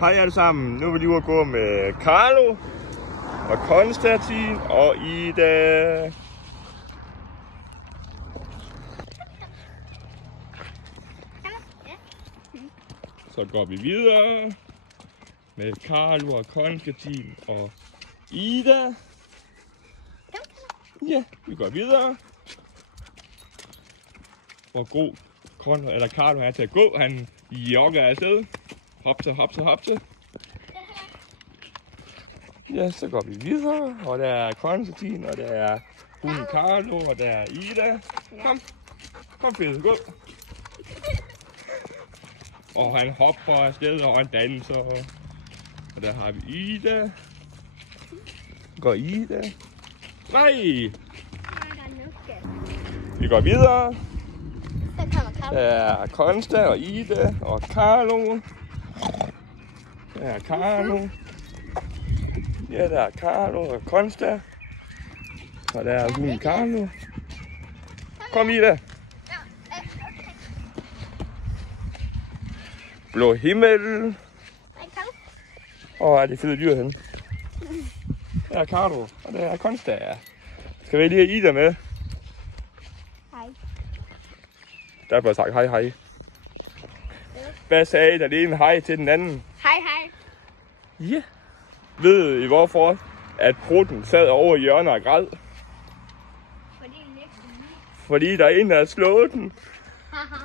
Hej alle sammen, nu vil vi ude at gå med Carlo og Konstantin og Ida. Så går vi videre med Carlo og Konstantin og Ida. Ja, vi går videre. Hvor god Carlo er til at gå, han jogger afsted. Hopse, hopse, hopse. Ja, så går vi videre, og der er Konstantin, og der er hunden Carlo, og der er Ida. Kom Fede, gå. Og han hopper afsted, og han danser. Og der har vi Ida. Går Ida. Nej! Vi går videre. Der er Konsta og Ida og Carlo. Der er Carlo. Ja, der er Carlo og Konsta. Og der er hunden Carlo. Kom Ida. Blå himmel. Og er det fede dyr henne? Der er Carlo, og der er Konsta. Skal vi lige have Ida med? Hej. Der blev sagt hej hej. Hvad sagde der ene hej til den anden? Hej hej. Ja. Ved I hvorfor? At prutten sad over i hjørnet og græd? Fordi Fordi der er en, der har slået den. Haha.